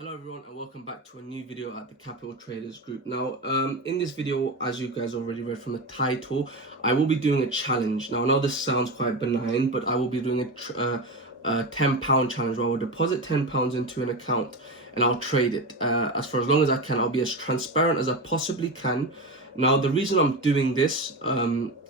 Hello everyone and welcome back to a new video at the Capital Traders Group. Now, in this video, as you guys already read from the title, I will be doing a challenge. Now, I know this sounds quite benign, but I will be doing a £10 challenge where I will deposit £10 into an account and I'll trade it for as long as I can. I'll be as transparent as I possibly can. Now, the reason I'm doing this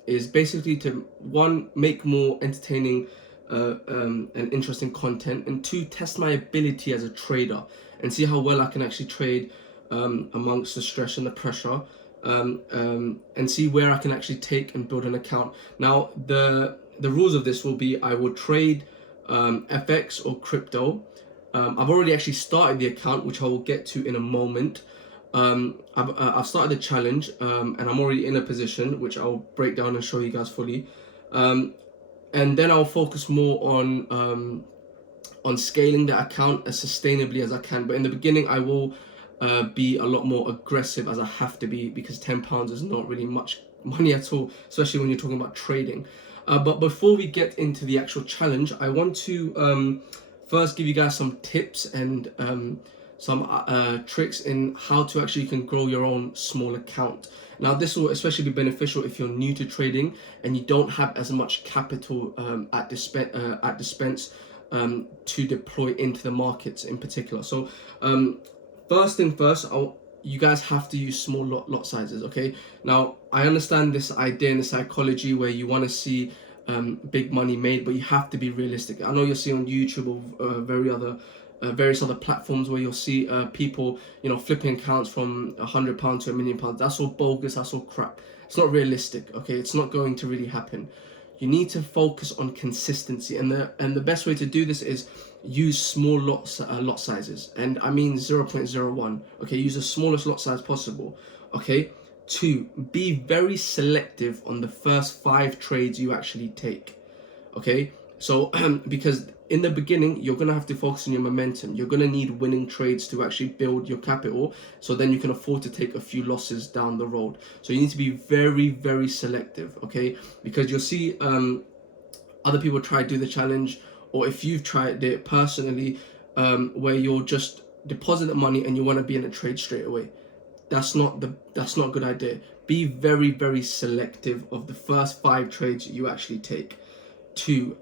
is basically to, one, make more entertaining and interesting content, and two, test my ability as a trader and see how well I can actually trade amongst the stress and the pressure, and see where I can actually take and build an account. Now, the rules of this will be I will trade FX or crypto. I've already actually started the account, which I will get to in a moment. I've started the challenge, and I'm already in a position, which I'll break down and show you guys fully. And then I'll focus more on scaling the account as sustainably as I can. But in the beginning, I will be a lot more aggressive, as I have to be, because £10 is not really much money at all, especially when you're talking about trading. But before we get into the actual challenge, I want to first give you guys some tips and some tricks in how to actually can grow your own small account. Now, this will especially be beneficial if you're new to trading and you don't have as much capital at dispense to deploy into the markets in particular. So first thing first, you guys have to use small lot sizes. Okay, now I understand this idea and the psychology where you want to see big money made, but you have to be realistic. I know you'll see on YouTube or various other platforms where you'll see people, flipping accounts from £100 to £1 million. That's all bogus. That's all crap. It's not realistic. Okay, it's not going to really happen. You need to focus on consistency, and the best way to do this is use small lot sizes, and I mean 0.01. Okay, use the smallest lot size possible. Okay. 2, be very selective on the first 5 trades you actually take. Okay, so because in the beginning you're gonna have to focus on your momentum. You're gonna need winning trades to actually build your capital, so then you can afford to take a few losses down the road. So you need to be very, very selective. Okay, because you'll see other people try to do the challenge, or if you've tried it personally, where you'll just deposit the money and you want to be in a trade straight away. That's not a good idea. Be very, very selective of the first 5 trades you actually take. 2,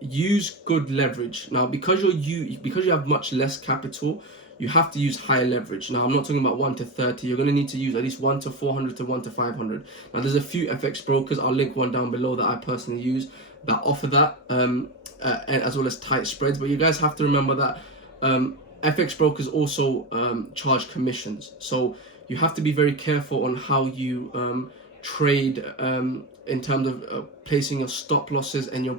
use good leverage. Now, because you have much less capital, you have to use higher leverage. Now, I'm not talking about 1 to 30. You're going to need to use at least 1 to 400 to 1 to 500. Now, there's a few FX brokers. I'll link one down below that I personally use that offer that, and as well as tight spreads. But you guys have to remember that FX brokers also charge commissions. So you have to be very careful on how you trade in terms of placing your stop losses and your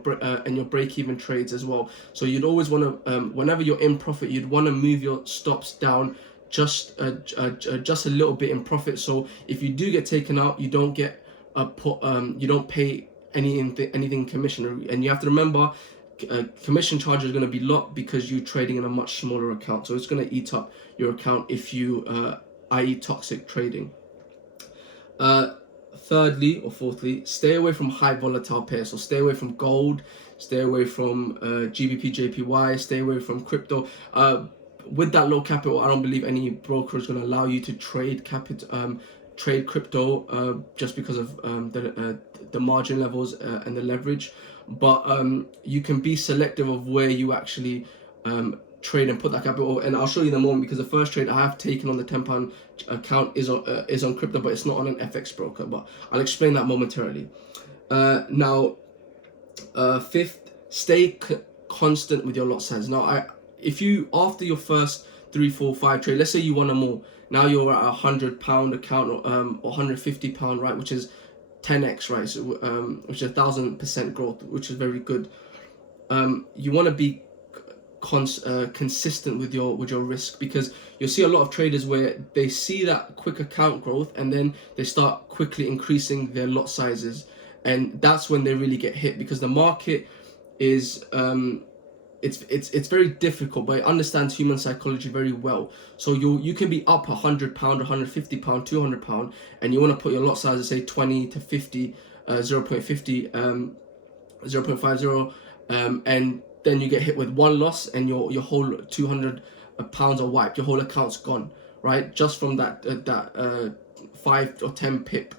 break-even trades as well. So you'd always want to, whenever you're in profit, you'd want to move your stops down just a little bit in profit. So if you do get taken out, you don't get you don't pay anything commission. And you have to remember, commission charge is going to be locked because you're trading in a much smaller account. So it's going to eat up your account if you, i.e. toxic trading. Thirdly or fourthly, stay away from high volatile pairs. So stay away from gold, stay away from GBP, JPY, stay away from crypto. With that low capital, I don't believe any broker is going to allow you to trade crypto just because of the margin levels and the leverage. But you can be selective of where you actually trade and put that capital. And I'll show you in a moment, because the first trade I have taken on the £10 account is on crypto, but it's not on an FX broker. But I'll explain that momentarily. Now, 5th, stay constant with your lot size. Now, if you, after your first 3, 4, 5 trade, let's say you want more. Now you're at £100 account or £150, right, which is 10x, right? So which is 1,000% growth, which is very good. You want to be consistent with your risk, because you'll see a lot of traders where they see that quick account growth and then they start quickly increasing their lot sizes, and that's when they really get hit, because the market is it's very difficult, but it understands human psychology very well. So you can be up £100, £150, £200, and you want to put your lot size, say 20 to 50, 0.50, 0.50, and then you get hit with one loss and your whole 200 pounds are wiped, your whole account's gone, right? Just from that 5 or 10 pip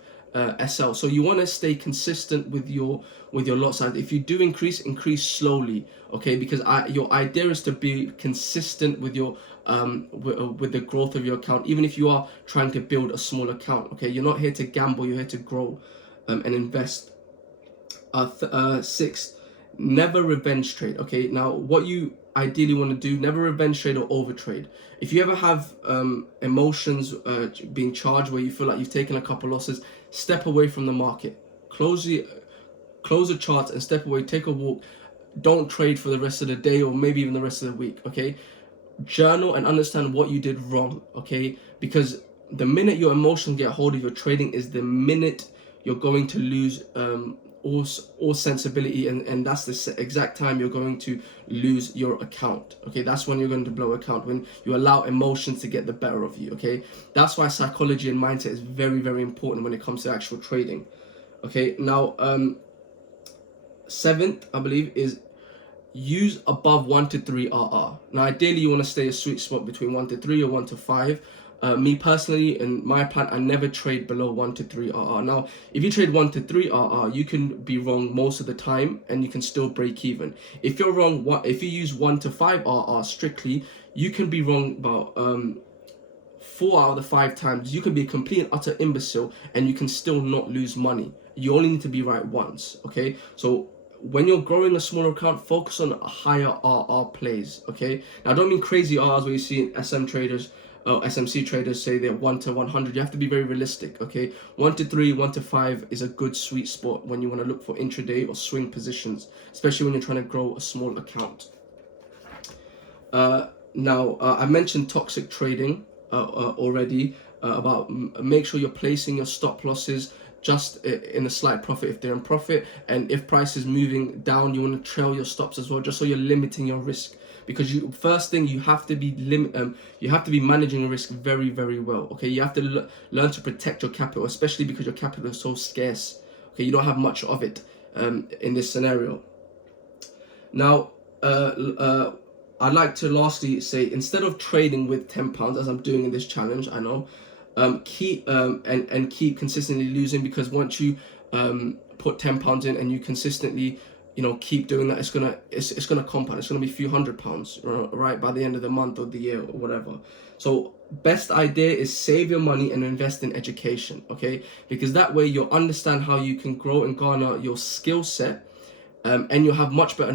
SL. So you want to stay consistent with your lot size. If you do increase slowly, okay? Because your idea is to be consistent with your with the growth of your account, even if you are trying to build a small account, okay? You're not here to gamble, you're here to grow and invest. Sixth, never revenge trade. Okay, now what you ideally want to do, never revenge trade or overtrade. If you ever have emotions being charged where you feel like you've taken a couple losses, step away from the market, close the charts and step away, take a walk. Don't trade for the rest of the day or maybe even the rest of the week. Okay, journal and understand what you did wrong. Okay, because the minute your emotions get hold of your trading is the minute you're going to lose all sensibility, and that's the exact time you're going to lose your account. Okay, that's when you're going to blow account, when you allow emotions to get the better of you. Okay, that's why psychology and mindset is very, very important when it comes to actual trading. Okay, now seventh, I believe, is use above 1 to 3 RR. Now ideally you want to stay a sweet spot between 1 to 3 or 1 to 5. Me personally, in my plan, I never trade below 1 to 3 RR. Now if you trade 1 to 3 RR, you can be wrong most of the time and you can still break even. If you're wrong, if you use 1 to 5 RR strictly, you can be wrong about 4 out of the 5 times. You can be a complete and utter imbecile and you can still not lose money. You only need to be right once. Okay, so when you're growing a smaller account, focus on higher RR plays. Okay, now I don't mean crazy RRs where you see SMC traders say they're 1 to 100. You have to be very realistic. Okay, 1 to 3, 1 to 5 is a good sweet spot when you want to look for intraday or swing positions, especially when you're trying to grow a small account. Now I mentioned toxic trading already, about make sure you're placing your stop losses just in a slight profit if they're in profit, and if price is moving down, you want to trail your stops as well, just so you're limiting your risk. Because first thing, you have to be managing your risk very, very well. Okay, you have to learn to protect your capital, especially because your capital is so scarce. Okay, you don't have much of it in this scenario. Now I'd like to lastly say, instead of trading with £10 as I'm doing in this challenge, I know, keep consistently losing, because once you put £10 in and you consistently keep doing that, it's gonna compound. It's gonna be a few £100, right, by the end of the month or the year or whatever. So best idea is save your money and invest in education. Okay, because that way you'll understand how you can grow and garner your skill set. And you'll have much better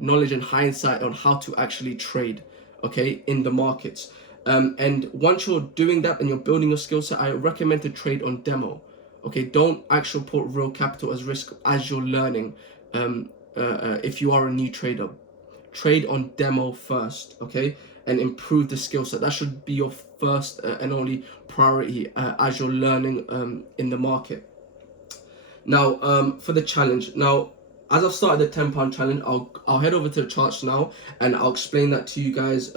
knowledge and hindsight on how to actually trade, okay, in the markets. And once you're doing that and you're building your skill set, I recommend to trade on demo. Okay, don't actually put real capital as risk as you're learning. If you are a new trader, trade on demo first, okay, and improve the skill set. That should be your first and only priority as you're learning in the market. Now, for the challenge, now, as I've started the £10 challenge, I'll head over to the charts now and I'll explain that to you guys,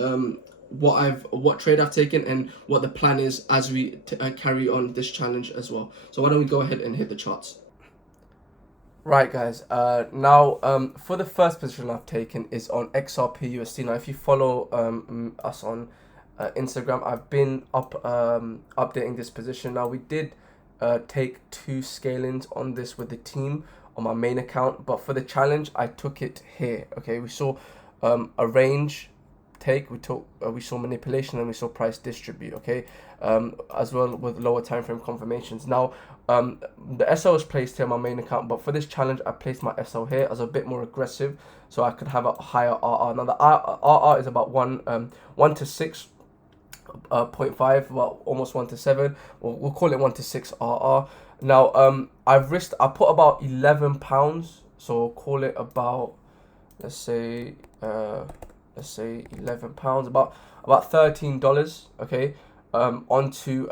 what trade I've taken and what the plan is as we carry on this challenge as well. So why don't we go ahead and hit the charts. Right, guys, now for the first position I've taken is on XRP USD. Now if you follow us on Instagram, I've been updating this position. Now we did take 2 scale-ins on this with the team on my main account, but for the challenge I took it here. Okay, we saw a range take, we saw manipulation, and we saw price distribute. Okay, as well with lower time frame confirmations. Now the SL is placed here on my main account, but for this challenge I placed my SL here as a bit more aggressive so I could have a higher RR. Now the RR is about 1 to 6. 0.5, well, almost 1 to 7, or we'll call it 1 to 6 RR. Now I put about £11, so call it about, let's say £11, about $13, okay, onto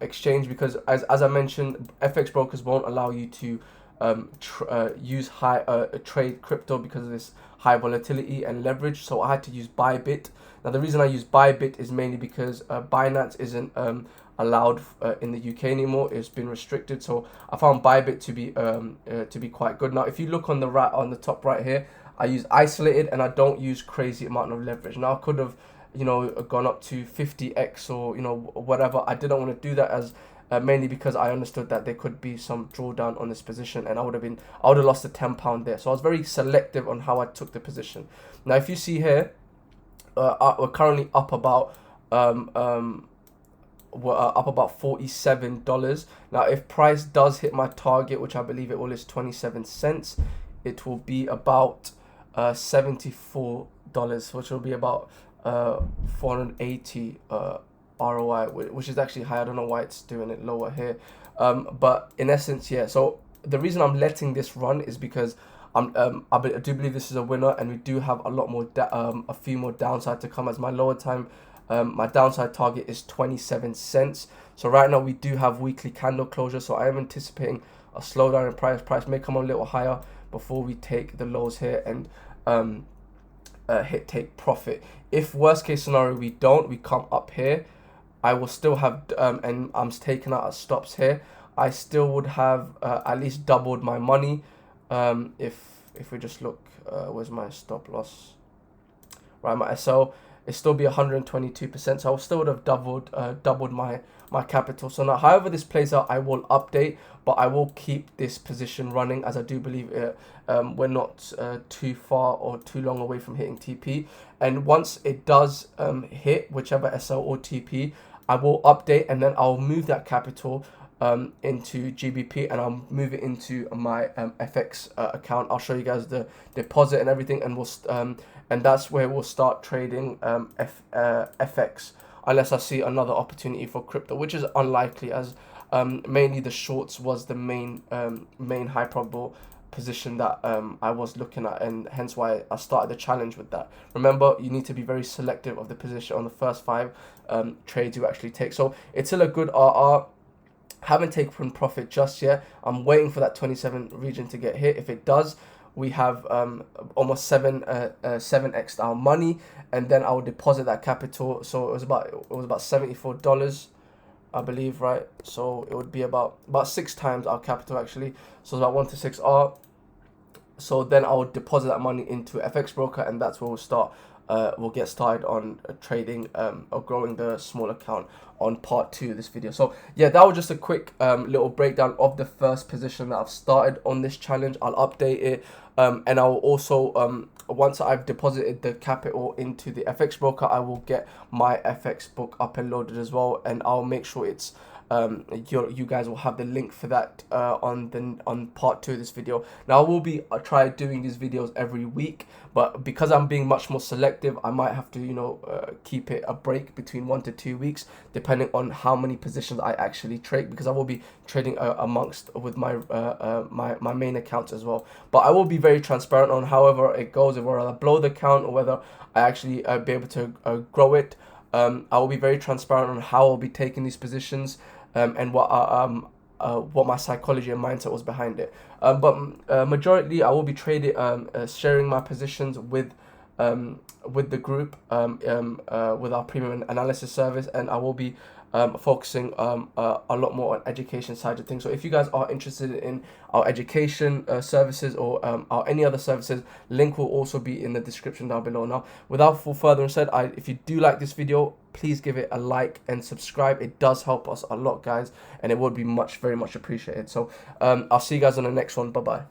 exchange, because as I mentioned, FX brokers won't allow you to use trade crypto because of this high volatility and leverage. So I had to use Bybit. Now the reason I use Bybit is mainly because Binance isn't allowed in the UK anymore. It's been restricted, so I found Bybit to be quite good. Now if you look on the top right here, I use isolated and I don't use crazy amount of leverage. Now I could have you know, gone up to 50x or, you know, whatever. I didn't want to do that, as mainly because I understood that there could be some drawdown on this position, and I would have lost the £10 there. So I was very selective on how I took the position. Now, if you see here, we're currently up about we're up about $47. Now, if price does hit my target, which I believe it will, is 27 cents, it will be about $74, which will be about 480 ROI, which is actually high. I don't know why it's doing it lower here, but in essence, yeah. So the reason I'm letting this run is because I do believe this is a winner, and we do have a lot more a few more downside to come, as my lower time, my downside target is 27 cents. So right now we do have weekly candle closure, so I am anticipating a slowdown in price. Price may come a little higher before we take the lows here and take profit. If worst case scenario we come up here, I will still have and I'm taking out stops here, I still would have at least doubled my money. If we just look, where's my stop loss? Right, my SL, it still be 122%, so I still would have doubled my capital. So now, however this plays out, I will update, but I will keep this position running, as I do believe we're not too far or too long away from hitting TP. And once it does hit whichever SL or TP, I will update, and then I'll move that capital into GBP, and I'll move it into my FX account. I'll show you guys the deposit and everything, and we'll and that's where we'll start trading FX, unless I see another opportunity for crypto, which is unlikely, as mainly the shorts was the main high probable position that I was looking at, and hence why I started the challenge with that. Remember, you need to be very selective of the position on the first 5 trades you actually take. So it's still a good RR. Haven't taken profit just yet. I'm waiting for that 27 region to get hit. If it does, we have almost 7x our money, and then I will deposit that capital. So it was about $74, I believe, right? So it would be about 6 times our capital actually. So it's about 1 to 6 R. So then I would deposit that money into FX broker, and that's where we'll start. We'll get started on trading or growing the small account on part 2 of this video. So yeah, that was just a quick little breakdown of the first position that I've started on this challenge. I'll update it, and I will also once I've deposited the capital into the FX broker, I will get my FX book up and loaded as well, and I'll make sure it's you guys will have the link for that on part 2 of this video. Now I will be try doing these videos every week, but because I'm being much more selective, I might have to, you know, keep it a break between 1 to 2 weeks, depending on how many positions I actually trade, because I will be trading amongst with my my main accounts as well. But I will be very transparent on however it goes, whether I blow the account or whether I actually be able to grow it. I will be very transparent on how I'll be taking these positions, and what my psychology and mindset was behind it. But majority, I will be trading, sharing my positions with the group, with our premium analysis service, and I will be focusing a lot more on education side of things. So if you guys are interested in our education services or our any other services, link will also be in the description down below. Now, without further said, if you do like this video, please give it a like and subscribe. It does help us a lot, guys, and it would be very much appreciated. So I'll see you guys on the next one. Bye bye.